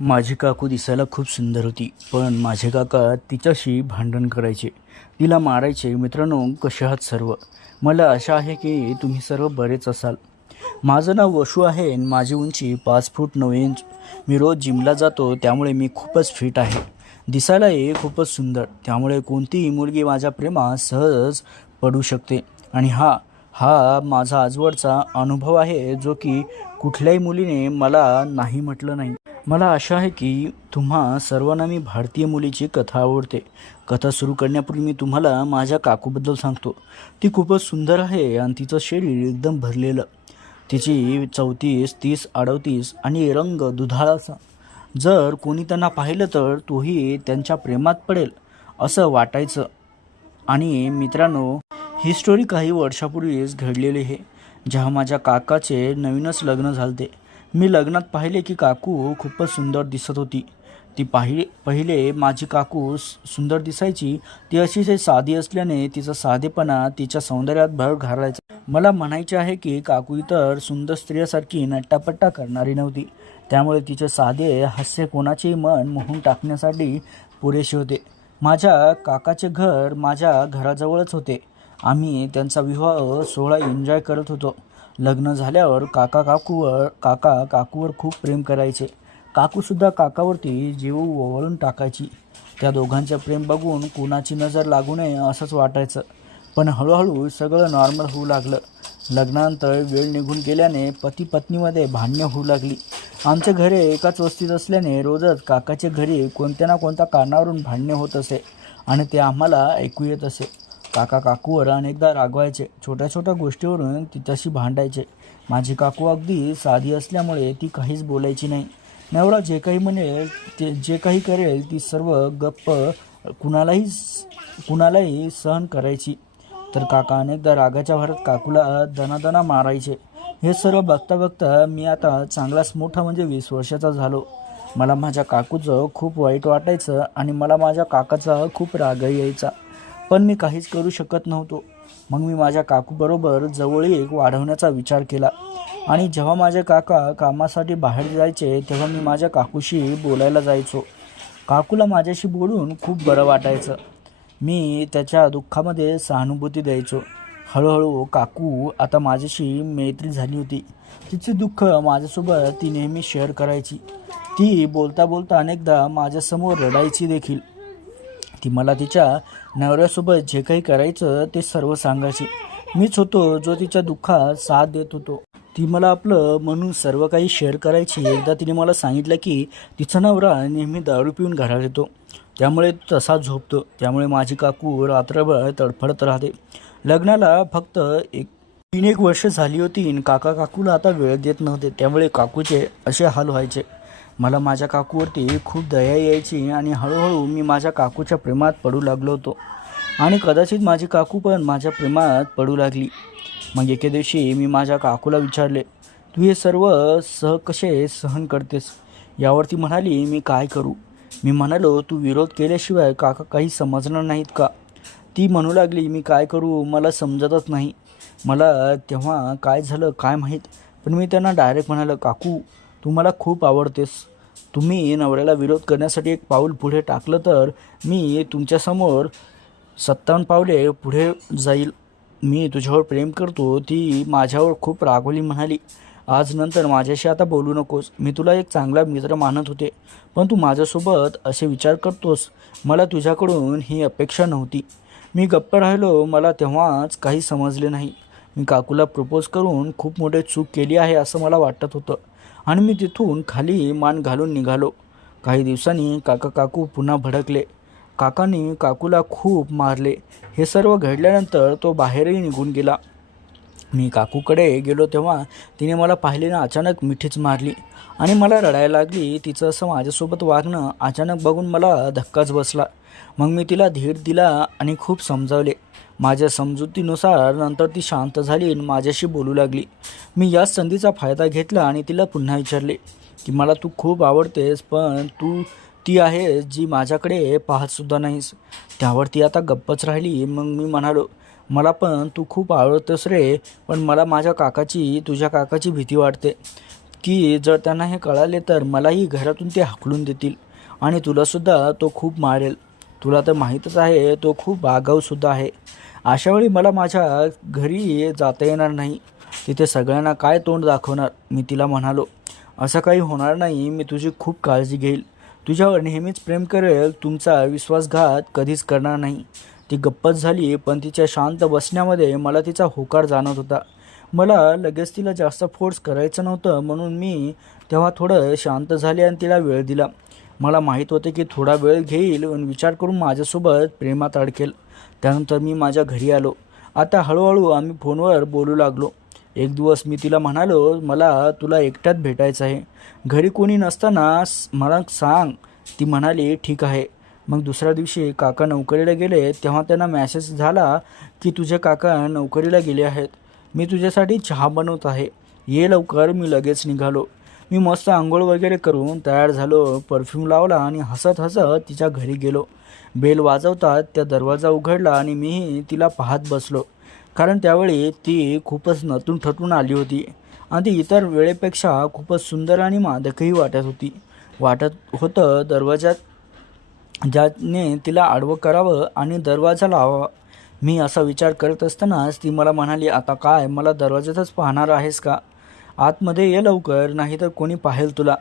माझी काकू दिसायला खूप सुंदर होती पण माझे काका तिच्याशी भांडण करायचे. तिला मारायचे. मित्रांनो कसे आहात सर्व? मला आशा आहे की तुम्ही सर्व बरेच असाल. माझं नाव वशू आहे माझी उंची पाच फूट नऊ इंच. मी रोज जिमला जातो त्यामुळे मी खूपच फिट आहे. दिसायलाही खूपच सुंदर. त्यामुळे कोणतीही मुलगी माझ्या प्रेमात सहज पडू शकते. आणि हा हा माझा आजवरचा अनुभव आहे जो की कुठल्याही मुलीने मला नाही म्हटलं नाही. मला आशा आहे की तुम्हा सर्वांना मी भारतीय मुलीची कथा आवडते. कथा सुरू करण्यापूर्वी मी तुम्हाला माझ्या काकूबद्दल सांगतो. ती खूपच सुंदर आहे आणि तिचं शरीर एकदम भरलेलं. तिची चौतीस तीस अडतीस आणि रंग दुधाळाचा. जर कोणी त्यांना पाहिलं तर तोही त्यांच्या प्रेमात पडेल असं वाटायचं. आणि मित्रांनो ही स्टोरी काही वर्षापूर्वीच घडलेली आहे जेव्हा माझ्या काकाचे नवीनच लग्न झालते. मी लग्नात पाहिले की काकू खूपच सुंदर दिसत होती. ती पाहि पहिले माझी काकू सुंदर दिसायची. ती अतिशय साधी असल्याने तिचा साधेपणा तिच्या सौंदर्यात भर घालायचा. मला म्हणायचे आहे की काकू इतर सुंदर स्त्रियासारखी नट्टापट्टा करणारी नव्हती. त्यामुळे तिचे साधे हास्य कोणाचेही मन मोहून टाकण्यासाठी पुरेसे होते. माझ्या काकाचे घर माझ्या घराजवळच होते. आम्ही त्यांचा विवाह सोहळा एन्जॉय करत होतो. लग्न झाल्यावर काका काकूवर काका काकूवर खूप प्रेम करायचे. काकूसुद्धा काकावरती जीव ओवाळून टाकायची. त्या दोघांचं प्रेम बघून कुणाची नजर लागू नये असंच वाटायचं. पण हळूहळू सगळं नॉर्मल होऊ लागलं. लग्नानंतर वेळ निघून गेल्याने पती पत्नीमध्ये भांडणं होऊ लागली. आमचे घरे एकाच वस्तीत असल्याने रोजच काकाच्या घरी कोणत्या ना कोणत्या कारणावरून भांडणे होत असे आणि ते आम्हाला ऐकू येत असे. काका काकूवर अनेकदा रागवायचे. छोट्या छोट्या गोष्टीवरून तिच्याशी भांडायचे. माझी काकू अगदी साधी असल्यामुळे ती काहीच बोलायची नाही. नवरा जे काही म्हणेल ते जे काही करेल ती सर्व गप्प कुणालाही कुणालाही सहन करायची. तर काका अनेकदा रागाच्या भरात काकूला दणादणा मारायचे. हे सर्व बघता बघता मी आता चांगलाच मोठा म्हणजे वीस वर्षाचा झालो. मला माझ्या काकूचं खूप वाईट वाटायचं आणि मला माझ्या काकाचा खूप रागही यायचा. पण मी काहीच करू शकत नव्हतो. मग मी माझ्या काकूबरोबर जवळीक वाढवण्याचा विचार केला. आणि जेव्हा माझे काका कामासाठी बाहेर जायचे तेव्हा मी माझ्या काकूशी बोलायला जायचो. काकूला माझ्याशी बोलून खूप बरं वाटायचं. मी त्याच्या दुःखामध्ये सहानुभूती द्यायचो. हळूहळू काकू आता माझ्याशी मैत्री झाली होती. तिचे दुःख माझ्यासोबत ती नेहमी शेअर करायची. ती बोलता बोलता अनेकदा माझ्यासमोर रडायची देखील. ती मला तिच्या नवऱ्यासोबत जे काही करायचं ते सर्व सांगायची. मीच होतो जो तिच्या दुःखात साथ देत होतो. ती मला आपलं म्हणून सर्व काही शेअर करायची. एकदा तिने मला सांगितलं की तिचा नवरा नेहमी दारू पिऊन घरात येतो. त्यामुळे तसा झोपतो. त्यामुळे माझी काकू रात्रभर तडफडत राहते. लग्नाला फक्त एक तीन एक वर्ष झाली होती आणि काका काकूला आता वेळ देत नव्हते. त्यामुळे काकूचे असे हाल व्हायचे. मला माझ्या काकूवरती खूप दया यायची आणि हळूहळू मी माझ्या काकूच्या प्रेमात पडू लागलो होतो. आणि कदाचित माझी काकू पण माझ्या प्रेमात पडू लागली. मग एके दिवशी मी माझ्या काकूला विचारले तू हे सर्व सह कसे सहन करतेस? यावरती म्हणाली मी काय करू? मी म्हणालो तू विरोध केल्याशिवाय काका काही समजणार नाहीत का? ती म्हणू लागली मी काय करू? मला समजतच नाही. मला तेव्हा काय झालं काय माहीत? पण मी त्यांना डायरेक्ट म्हणालं काकू तू मला खूप आवडतेस. तुम्ही नवऱ्याला विरोध करण्यासाठी एक पाऊल पुढे टाकलं तर मी तुमच्यासमोर सत्तावन्न पावले पुढे जाईल. मी तुझ्यावर प्रेम करतो. ती माझ्यावर खूप रागवली म्हणाली. आज नंतर माझ्याशी आता बोलू नकोस. मी तुला एक चांगला मित्र मानत होते. पण तू माझ्यासोबत असे विचार करतोस. मला तुझ्याकडून ही अपेक्षा नव्हती. मी गप्प राहिलो. मला तेव्हाच काही समजले नाही. मी काकूला प्रपोज करून खूप मोठी चूक केली आहे असं मला वाटत होतं. आणि मी तिथून खाली मान घालून निघालो. काही दिवसांनी काका काकू पुन्हा भडकले. काकांनी काकूला खूप मारले. हे सर्व घडल्यानंतर तो बाहेरही निघून गेला. मी काकूकडे गेलो तेव्हा तिने मला पाहिलेनं अचानक मिठीच मारली. आणि मला रडायला लागली. तिचं असं माझ्यासोबत वागणं अचानक बघून मला धक्काच बसला. मग मी तिला धीर दिला आणि खूप समजावले. माझ्या समजुतीनुसार नंतर ती शांत झाली आणि माझ्याशी बोलू लागली. मी याच संधीचा फायदा घेतला आणि तिला पुन्हा विचारले की मला तू खूप आवडतेस पण तू ती आहे जी माझ्याकडे पाहतसुद्धा नाहीस. त्यावर ती आता गप्पच राहिली. मग मी म्हणालो मला पण तू खूप आवडतोस रे पण मला माझ्या काकाची तुझ्या काकाची भीती वाटते. की जर त्यांना हे कळाले तर मलाही घरातून ते हाकलून देतील आणि तुलासुद्धा तो खूप मारेल. तुला तर माहीतच आहे तो खूप आगाऊसुद्धा आहे. अशावेळी मला माझ्या घरी जाता येणार नाही. तिथे सगळ्यांना काय तोंड दाखवणार? मी तिला म्हणालो असं काही होणार नाही. मी तुझी खूप काळजी घेईल. तुझ्यावर नेहमीच प्रेम करेल. तुमचा विश्वासघात कधीच करणार नाही. ती गप्पच झाली पण तिच्या शांत बसण्यामध्ये मला तिचा होकार जाणवत होता. मला लगेच तिला जास्त फोर्स करायचं नव्हतं म्हणून मी तेव्हा थोडं शांत झाले आणि तिला वेळ दिला. मला माहीत होते की थोडा वेळ घेईल आणि विचार करून माझ्यासोबत प्रेमात अडकेल. त्यानंतर मी माझ्या घरी आलो. आता हळूहळू आम्ही फोनवर बोलू लागलो. एक दिवस मी तिला म्हणालो मला तुला एकट्यात भेटायचं आहे. घरी कोणी नसताना मला सांग. ती म्हणाली ठीक आहे. मग दुसऱ्या दिवशी काका नोकरीला गेले तेव्हा त्यांना मॅसेज झाला की तुझे काका नोकरीला गेले आहेत. मी तुझ्यासाठी चहा बनवत आहे. ये लवकर मी लगेच निघालो. मी मस्त आंघोळ वगैरे करून तयार झालो परफ्यूम लावला आणि हसत हसत तिच्या घरी गेलो. बेल वाजवतात त्या दरवाजा उघडला आणि मीही तिला पाहत बसलो. कारण त्यावेळी ती खूपच नतून ठटून आली होती आणि ती इतर वेळेपेक्षा खूपच सुंदर आणि मादकही वाटत होती. वाटत होतं दरवाजात ज्याने तिला आडवं करावं आणि दरवाजा लावावा. मी असा विचार करत असतानाच ती मला म्हणाली आता काय? मला दरवाजातच पाहणार आहेस का? आतमध्ये ये लवकर नाहीतर कोणी पाहेल तुला.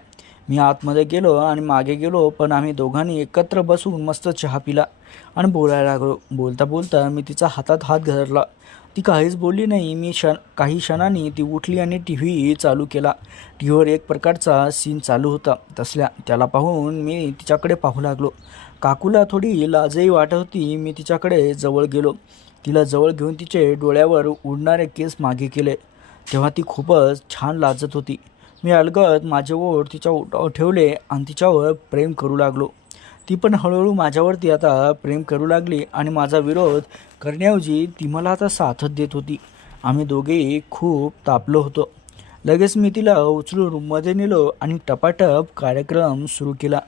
मी आतमध्ये गेलो आणि मागे गेलो पण आम्ही दोघांनी एकत्र बसून मस्त चहा पिला आणि बोलायला लागलो. बोलता बोलता मी तिचा हातात हात धरला ती काहीच बोलली नाही. मी क्षण काही क्षणांनी ती उठली आणि टी व्ही चालू केला. टी व्हीवर एक प्रकारचा सीन चालू होता. तसल्या त्याला पाहून मी तिच्याकडे पाहू लागलो. काकूला थोडी लाजही वाटत होती. मी तिच्याकडे जवळ गेलो. तिला जवळ घेऊन तिचे डोळ्यावर उडणारे केस मागे केले. तेव्हा ती खूपच छान लाजत होती. मी अलगद माझे ओठ तिच्या ओटावर ठेवले आणि तिच्यावर प्रेम करू लागलो. ती पण हळूहळू माझ्यावरती आता प्रेम करू लागली आणि माझा विरोध करण्याऐवजी ती मला आता साथच देत होती. आम्ही दोघेही खूप तापलो होतो. लगेच मी तिला उचलून रूममध्ये नेलो आणि टपाटप कार्यक्रम सुरू केला.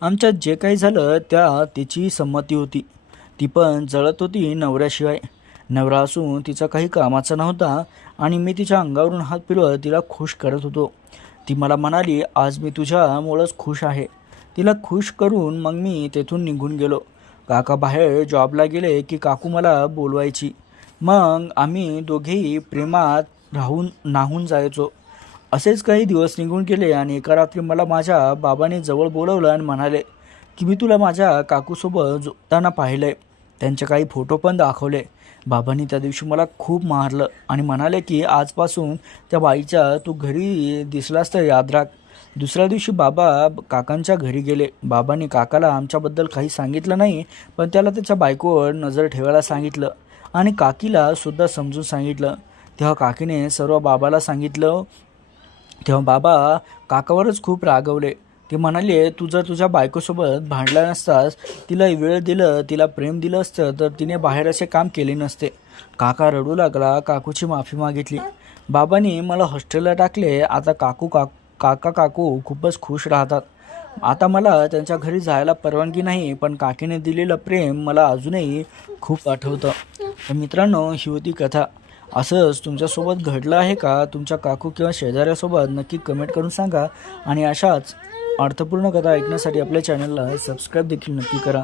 आमच्यात जे काही झालं त्या तिची संमती होती. ती पण जळत होती नवऱ्याशिवाय. नवरा असून तिचा काही कामाचा नव्हता आणि मी तिच्या अंगावरून हात फिरवत तिला खुश करत होतो. ती मला म्हणाली आज मी तुझ्यामुळंच खुश आहे. तिला खुश करून मग मी तेथून निघून गेलो. काका बाहेर जॉबला गेले की काकू मला बोलवायची. मग आम्ही दोघेही प्रेमात राहून नाहून जायचो. असेच काही दिवस निघून गेले आणि एका रात्री मला माझ्या बाबाने जवळ बोलवलं आणि म्हणाले की मी तुला माझ्या काकूसोबत झोपताना पाहिलं आहे त्यांचे काही फोटो पण दाखवले. बाबांनी त्या दिवशी मला खूप मारलं आणि म्हणाले की आजपासून त्या बाईच्या तू घरी दिसलास तर याद राख. दुसऱ्या दिवशी बाबा काकांच्या घरी गेले. बाबांनी काकाला आमच्याबद्दल काही सांगितलं नाही पण त्याला त्याच्या बायकोवर नजर ठेवायला सांगितलं आणि काकीला सुद्धा समजून सांगितलं. तेव्हा काकीने सर्व बाबाला सांगितलं. तेव्हा बाबा काकावरच खूप रागवले. ते म्हणाले तू जर तुझ्या बायकोसोबत भांडला नसतास तिला वेळ दिलं तिला प्रेम दिलं असतं तर तिने बाहेर असे काम केले नसते. काका रडू लागला काकूची माफी मागितली. बाबांनी मला हॉस्टेलला टाकले आता काकू काक काका काकू खूपच खुश राहतात. आता मला त्यांच्या घरी जायला परवानगी नाही पण काकीने दिलेलं प्रेम मला अजूनही खूप आठवतं. तर मित्रांनो ही होती कथा. असंच तुमच्यासोबत घडलं आहे का? तुमच्या काकू किंवा शेजाऱ्यासोबत नक्की कमेंट करून सांगा. आणि अशाच अर्थपूर्ण कथा ऐकण्यासाठी आपल्या चॅनलला सबस्क्राईब देखील नक्की करा.